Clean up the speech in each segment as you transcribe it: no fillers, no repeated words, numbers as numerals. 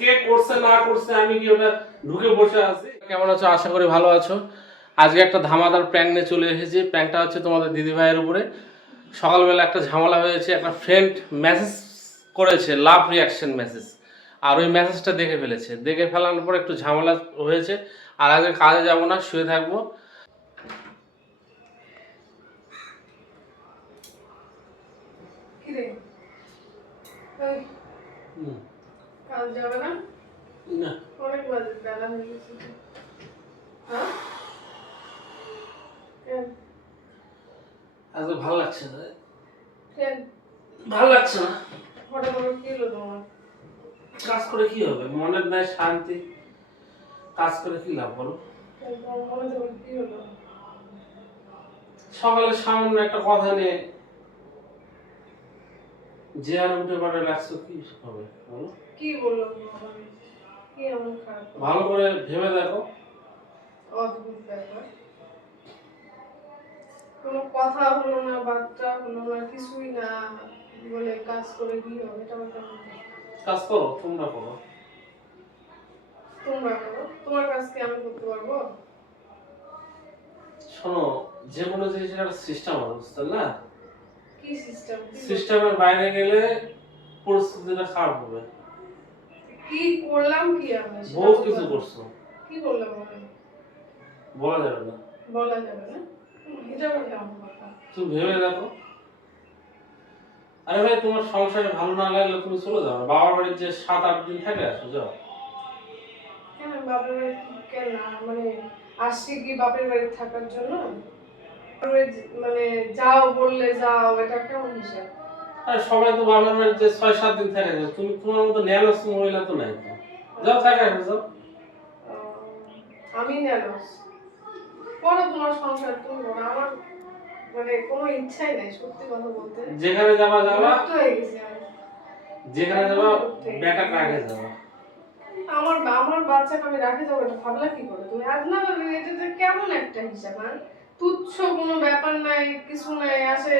কে করছে না করছে আমি কি ওটা ঢুকে বসে আছি। কেমন আছো? আশা করি ভালো আছো। আজকে একটা ধামাদার প্র্যাঙ্ক নিয়ে চলে এসেছি। প্র্যাঙ্কটা হচ্ছে তোমাদের দিদি ভাইয়ের উপরে। সকালবেলা একটা ঝামেলা হয়েছে, একটা ফ্রেন্ড মেসেজ করেছে, লাভ রিয়াকশন মেসেজ, আর ওই মেসেজটা দেখে ফেলেছে। দেখে ফেলানোর পর একটু ঝামেলা হয়েছে। আর আজকে কাজে যাবো না, শুয়ে থাকবো। কাজ যাবে না? না, অনেক বাজে, বেলা হয়ে গেছে। হ্যাঁ? কেন? আজকে ভালো লাগছে না। কেন? ভালো লাগছে না। হঠাৎ করে কি হলো তোমার? কাজ করে কি হবে? মনের নাই শান্তি। কাজ করে কি লাভ বলো? কেন, তোমার মনে তোমার কি হলো? সকালে সামান্য একটা কথা নিয়ে যে আর উঠে পড়ে লাগছে, কি হবে বলো? কি বললো তোমার? কি এমন খারাপ? ভালো করে ভেবে দেখো। অদ্ভুত ব্যাপার। কোনো কথা হলো না, বার্তা হলো না, কিছুই না, বলে কাজ করে কি হবে? এটা আমার কেমন লাগে? কাজ করো, তোমরা করো। তোমরা করো, তোমার কাজ কি আমি করতে পারবো? শোনো, যে কোনো জিনিসের একটা সিস্টেম আছে, বুঝতে না? কি সিস্টেম? সিস্টেমের বাইরে গেলে পরিস্থিতিটা খারাপ হবে। কি করলাম কি আমি? বহুত কিছু করছো, কি করলাম আমি? বলা যাবে না। বলা যাবে না? এটা আবার কেমন কথা? তুমি ভেবে দেখো। আরে ভাই, তোমার সংসারে ভালো না লাগলে তুমি চলে যাও না। বাবার বাড়ির যে 7-8 দিন থাকে, আসো, যাও। কেন বাপের বাড়ি? কেন মানে আসছি কি বাপের বাড়ি থাকার জন্য? মানে যাও বললে যাও, এটা কেমন হিসাব? আর সবাই তো বাবার বাড়ির যে 6-7 দিন থাকে, তুমি তোমার মতো ন্যালস মহিলা তো নাই তো। যাও, থাকে আসো, যাও। আমি নেলস করো তোমার সংসার, তুমি করো। আমার মানে কোনো ইচ্ছাই নেই, সত্যি কথা বলতে। যেখানে যাবা যাবা, বিরক্ত হয়ে গেছি আমি। যেখানে যাবা বেটা রাখে যাবা। আমার আমার বাচ্চাকে আমি রাখে যাবো, এটা ভাবলা কি করে তুমি? আজ না বললে এটা কেমন একটা হিসাব? হ্যাঁ, তুচ্ছ কোনো ব্যাপার নাই, কিছু নাই, আসে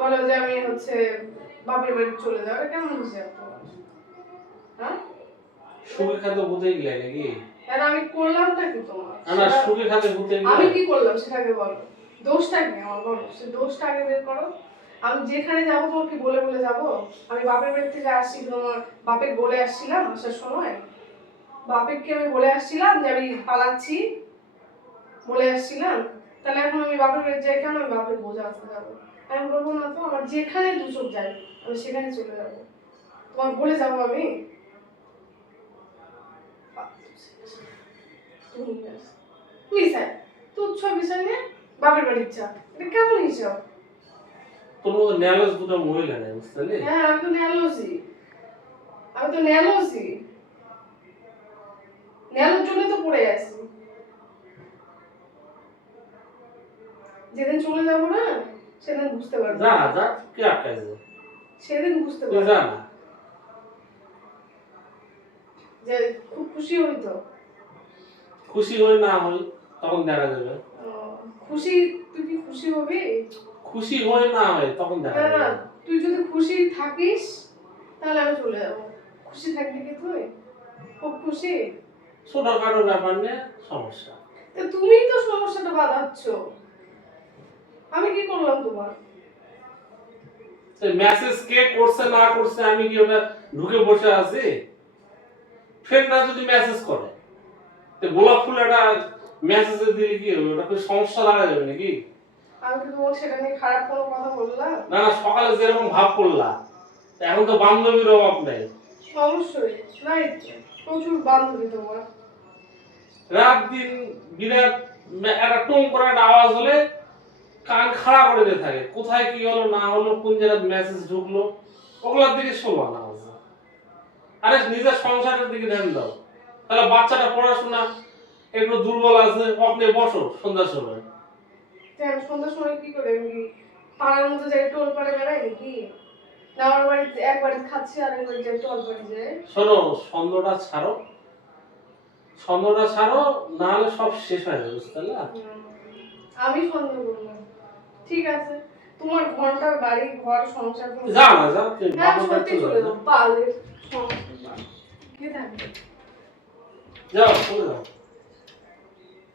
বলো যে আমি হচ্ছে বাপের বাড়ি চলে যাবো, এটা কেমন হিসাব তোমার? হ্যাঁ, সুখে খাতে ভূতে গেলে নাকি? আর আমি করলামটা কি তোমার? না, সুখে খাতে ভূতে গেলে আমি কি করলাম সেটাকে বলো। দোষটা কি আমার? বলো, সে দোষটা আগে বের করো। আমি যেখানে যাবো তোমার কি বলে বলে যাবো? আমি বাপের বাড়ি থেকে আসছি, তোমার বাপের বলে আসছিলাম আসার সময়? বাপেরকে আমি বলে আসছিলাম যে আমি পালাচ্ছি, বলে আসছিলাম? তাহলে এখন আমি বাপের বাড়ি যাই কেন? আমি বাপের বোঝা আসতে যাবো? আমি বলবো না তো, আমার যেখানে দু চোখ যাই আমি সেখানে চলে যাবো। তোমার বলে যাবো আমি? মিশাই তুচ্ছ বিষয় নিয়ে বাপের বাড়ির চা, এটা কেমন হিসাব? তোর মতো ন্যালস দুটো মহিলা নেই, বুঝতে পারলি? হ্যাঁ, আমি তো ন্যালোসি, আমি তো ন্যালোসি, ন্যালোর জন্য তো পড়ে আছি। যেদিন চলে যাবো না, সেদিন বুঝতে পারবো। যা যা, কি আটকাইছে? সেদিন বুঝতে তুই পারবো যা না। যে খুব খুশি হইতো। খুশি হই না হই তখন দেখা যাবে। খুশি? তুই কি খুশি হবি? খুশি হই না হয় তখন দেখা না, যাবে। তুই যদি খুশি থাকিস তাহলে আমি চলে যাবো। খুশি থাকবি কি তুই? খুব খুশি? ছোটখাটো ব্যাপার নিয়ে সমস্যা। তা তুমিই তো সমস্যাটা বাঁধাচ্ছ। আমি কি করলাম তোমার? মেসেজ কে করছে না করছে আমি কি ওটা ঢুকে বসে আছি? ফ্রেন্ডরা যদি মেসেজ করে, তো গোলাপ ফুল একটা মেসেজে দিলে কি হবে? ওটা কি সমস্যা লাগা যাবে নাকি? আমি কি তোমার সেটা নিয়ে খারাপ কোনো কথা বললাম? না না, সকালে যেরকম ভাব করলা, এখন তো বান্ধবীর অভাব নেই। অবশ্যই নাই, প্রচুর বান্ধবী তোমার। রাত দিন বিরাট একটা টং করে একটা আওয়াজ হলে কান খাড়া করে দিয়ে থাকে। কোথায় কি হলো না হলো, কোন জায়গায় মেসেজ ঢুকলো, ওগুলোর দিকে শোনো না। আরে নিজের সংসারের দিকে ধ্যান দাও। তাহলে বাচ্চাটা পড়াশোনা একটু দুর্বল আছে, ওকে বসো সন্ধ্যার সময়। কেন সন্ধ্যার সময় কি করে? আমি পাড়ার মধ্যে যাই টোল পাড়ে বেড়াই নাকি? না, আমার বাড়িতে এক বাড়িতে খাচ্ছি আর এক বাড়িতে যাই টোল পাড়ে যাই। শোনো, সন্ধ্যাটা ছাড়ো, সন্ধ্যাটা ছাড়ো, না হলে সব শেষ হয়ে যাবে, বুঝতে পারলা? আমি সন্দেহ করলাম, ঠিক আছে। তোমার ঘন্টার বাড়ি ঘর সংসার যা না, যাও, তুমি হ্যাঁ, বাবার সত্যি বাড়িতে চলে যাও। যাও, পালে সংসার কে থাকবে? যাও চলে যাও।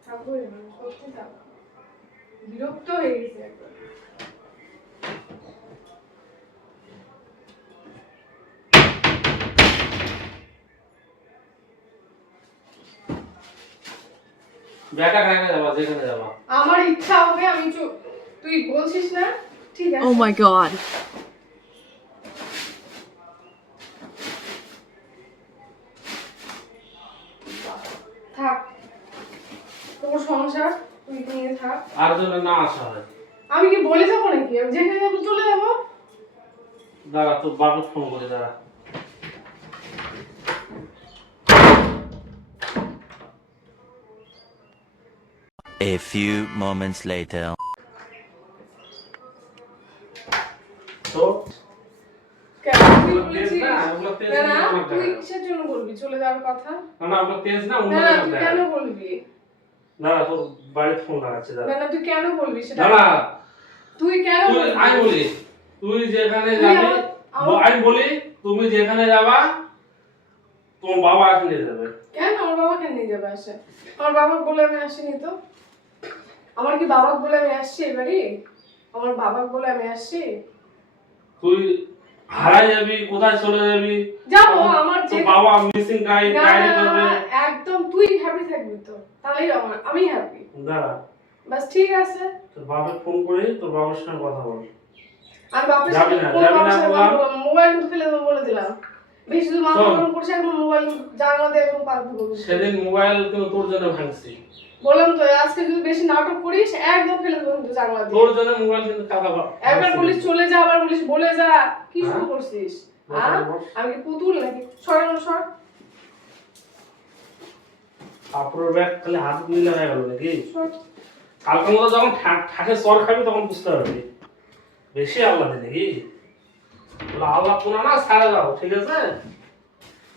থাকবো না, সত্যি থাকবো। বিরক্ত হয়ে গেছে একবার। ব্যাটা খাইতে যাবা, যেখানে যাবা। আমার ইচ্ছা হবে আমি তুই বলছিস না, ঠিক আছে। Oh my god. থাক, তোর সংসার তুই নিয়ে থাক। আর জন্য না আসা হয়। আমি কি বলে যাবো নাকি? আমি যেখানে যাবো চলে যাবো। দাঁড়া, তোর বাপকে ফোন করে দাঁড়া। A few moments later. তো কেন তুই ওগুলো তেজ বলেছিস? না, ওগুলো তেজ না, না, না, অনেক তুই টাকা। কিসের জন্য বলবি চলে যাওয়ার কথা? না ওগুলো তেজ না, অন্য না, না, জায়গায় তুই দেখা। কেন বলবি? দাঁড়া, তোর বাড়িতে ফোন লাগাচ্ছে, দাঁড়া। না, না, তুই কেন বলবি সেটা? দাঁড়া, তুই কেন তুই বলবি? আমি বলি, তুই যেখানে তুই যাবি, আমার- আমি বলি তুমি যেখানে যাবা তোমার বাবা আসে নিয়ে যাবে। কেন আমার বাবাকে নিয়ে যাবে আসে? আমার বাবা বলে আমি আসিনি তো। আমার কি বাবা বলে আমি আসছি এবারে? আমার বাবা বলে আমি আসছি? তুই হারাই যাবি, কোথায় চলে যাবি, যাবো আমার যে তোর বাবা মিসিং না, ডায়েরি না, করবে। না, একদম তুই হ্যাপি থাকবি তো, তাহলেই আমি হ্যাপি। দাঁড়া, বাস ঠিক আছে। তোর বাবাকে ফোন করে তোর বাবার সঙ্গে কথা বল। আর বাপের যাবি সাথে না, কোনো যাবি বাবার না সাথে বললাম। কথা বললাম না। মোবাইল কিন্তু ফেলে দেবো বলে দিলাম। বেশি শুধু মাথা শোন। গরম করছে এখন মোবাইল জানলা দিয়ে একদম পার দেবো। সেদিন মোবাইল কিন্তু তোর জন্য ভাঙছি, বললাম তো আজকে যদি বেশি নাটক করিস একদম ফেলে দেবো কিন্তু জানলা দিয়ে। তোর জন্য মোবাইল কিন্তু কাকা একবার বলিস চলে যা, আবার বলিস বলে যা। কি শুরু হ্যাঁ? করছিস? বস, হ্যাঁ? বস। আমি কি পুতুল নাকি? সরানো সর। কাপড়ের ব্যাগ খালি হাত নিলে হয়ে গেল নাকি? সর। কালকে মতো যখন ঠাসে চর খাবি তখন বুঝতে পারবি বেশি আল্লাহ নাকি। বলে আল্লাহ কোনা না ছাড়া যাও, ঠিক আছে?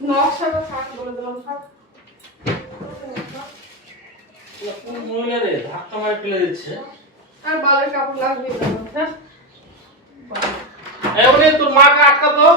নকশাটা থাক বলে দিলাম থাক। কোন মহিলা রে ধাক্কা মারে ফেলে দিচ্ছে। আর বালের কাপড় লাগবে না। হ্যাঁ? এই বলে তোর মাকে আটকা তো।